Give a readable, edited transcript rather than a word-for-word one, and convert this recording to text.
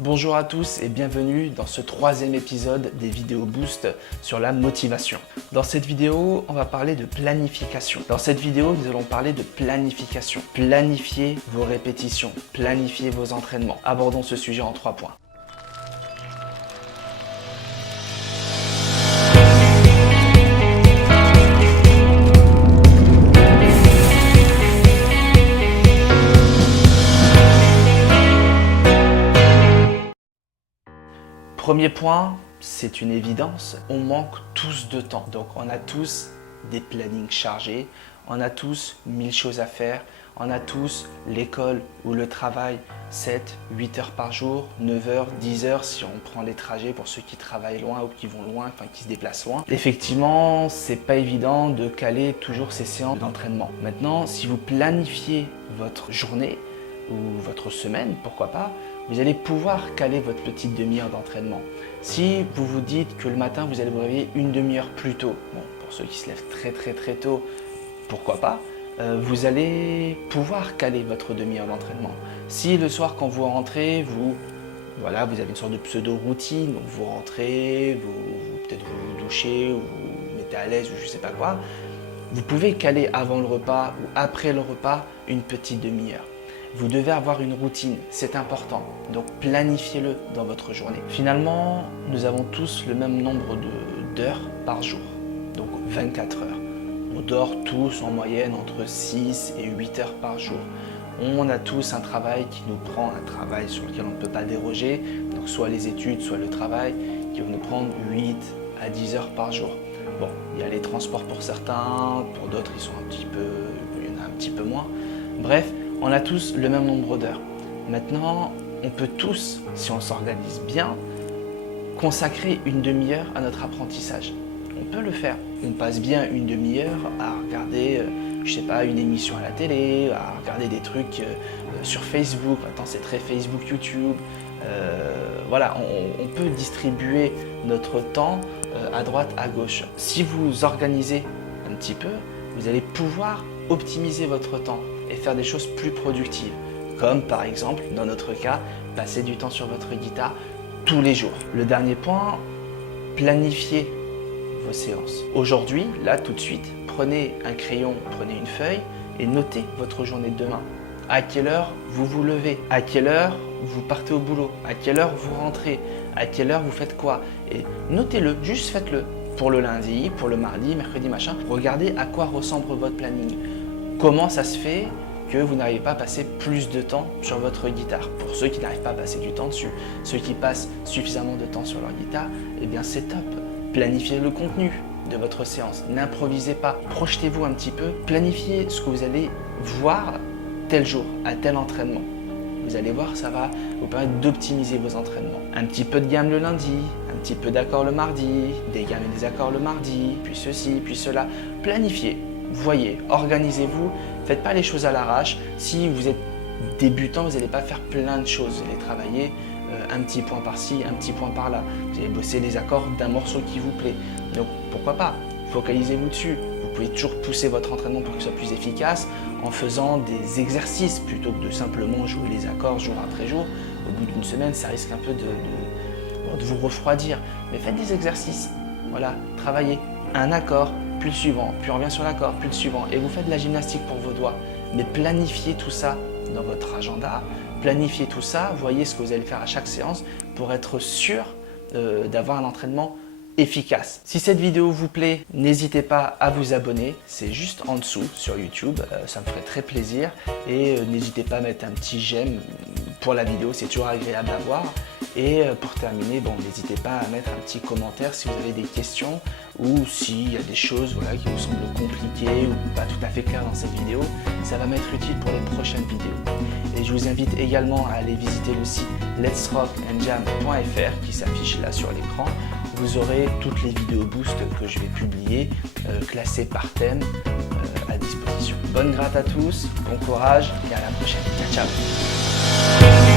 Bonjour à tous et bienvenue dans ce troisième épisode des vidéos Boost sur la motivation. Dans cette vidéo, on va parler de planification. Dans cette vidéo, nous allons parler de planification. Planifiez vos répétitions, planifiez vos entraînements. Abordons ce sujet en 3 points. Premier point, c'est une évidence, on manque tous de temps. Donc on a tous des plannings chargés, on a tous 1000 choses à faire, on a tous l'école ou le travail 7, 8 heures par jour, 9 heures, 10 heures si on prend les trajets pour ceux qui travaillent loin ou qui vont loin, enfin qui se déplacent loin. Effectivement, c'est pas évident de caler toujours ces séances d'entraînement. Maintenant, si vous planifiez votre journée ou votre semaine, pourquoi pas, vous allez pouvoir caler votre petite demi-heure d'entraînement. Si vous vous dites que le matin, vous allez vous réveiller une demi-heure plus tôt, bon, pour ceux qui se lèvent très tôt, pourquoi pas, vous allez pouvoir caler votre demi-heure d'entraînement. Si le soir, quand vous rentrez, vous avez une sorte de pseudo-routine, donc vous rentrez, peut-être vous douchez, ou vous mettez à l'aise, ou je ne sais pas quoi, vous pouvez caler avant le repas ou après le repas une petite demi-heure. Vous devez avoir une routine, c'est important, donc planifiez-le dans votre journée. Finalement, nous avons tous le même nombre d'heures par jour, donc 24 heures. On dort tous en moyenne entre 6 et 8 heures par jour. On a tous un travail qui nous prend, un travail sur lequel on ne peut pas déroger, donc soit les études, soit le travail, qui va nous prendre 8 à 10 heures par jour. Bon, il y a les transports pour certains, pour d'autres il y en a un petit peu moins. Bref, on a tous le même nombre d'heures. Maintenant, on peut tous, si on s'organise bien, consacrer une demi-heure à notre apprentissage. On peut le faire. On passe bien une demi-heure à regarder, je sais pas, une émission à la télé, à regarder des trucs sur Facebook. Maintenant, c'est très Facebook, YouTube. Voilà, on peut distribuer notre temps à droite, à gauche. Si vous organisez un petit peu, vous allez pouvoir optimiser votre temps et faire des choses plus productives, comme par exemple, dans notre cas, passer du temps sur votre guitare tous les jours. Le dernier point, planifiez vos séances. Aujourd'hui, là, tout de suite, prenez un crayon, prenez une feuille et notez votre journée de demain. À quelle heure vous vous levez? À quelle heure vous partez au boulot? À quelle heure vous rentrez? À quelle heure vous faites quoi? Et notez-le, juste faites-le. Pour le lundi, pour le mardi, mercredi, machin. Regardez à quoi ressemble votre planning. Comment ça se fait que vous n'arrivez pas à passer plus de temps sur votre guitare? Pour ceux qui n'arrivent pas à passer du temps dessus, ceux qui passent suffisamment de temps sur leur guitare, eh bien c'est top. Planifiez le contenu de votre séance, n'improvisez pas, projetez-vous un petit peu, planifiez ce que vous allez voir tel jour, à tel entraînement. Vous allez voir, ça va vous permettre d'optimiser vos entraînements. Un petit peu de gamme le lundi, un petit peu d'accords le mardi, des gammes et des accords le mardi, puis ceci, puis cela. Planifiez. Voyez, organisez-vous, faites pas les choses à l'arrache. Si vous êtes débutant, vous n'allez pas faire plein de choses. Vous allez travailler un petit point par-ci, un petit point par-là. Vous allez bosser les accords d'un morceau qui vous plaît. Donc pourquoi pas, focalisez-vous dessus. Vous pouvez toujours pousser votre entraînement pour qu'il soit plus efficace en faisant des exercices plutôt que de simplement jouer les accords jour après jour. Au bout d'une semaine, ça risque un peu de vous refroidir. Mais faites des exercices, voilà, travaillez un accord, puis le suivant, puis on revient sur l'accord, puis le suivant, et vous faites de la gymnastique pour vos doigts. Mais planifiez tout ça dans votre agenda, planifiez tout ça, voyez ce que vous allez faire à chaque séance pour être sûr d'avoir un entraînement efficace. Si cette vidéo vous plaît, n'hésitez pas à vous abonner, c'est juste en dessous sur YouTube, ça me ferait très plaisir. Et n'hésitez pas à mettre un petit j'aime pour la vidéo, c'est toujours agréable à voir. Et pour terminer, bon, n'hésitez pas à mettre un petit commentaire si vous avez des questions ou s'il y a des choses qui vous semblent compliquées ou pas tout à fait claires dans cette vidéo. Ça va m'être utile pour les prochaines vidéos. Et je vous invite également à aller visiter le site letsrockandjam.fr qui s'affiche là sur l'écran. Vous aurez toutes les vidéos Boost que je vais publier, classées par thème, à disposition. Bonne gratte à tous, bon courage et à la prochaine. Ciao, ciao.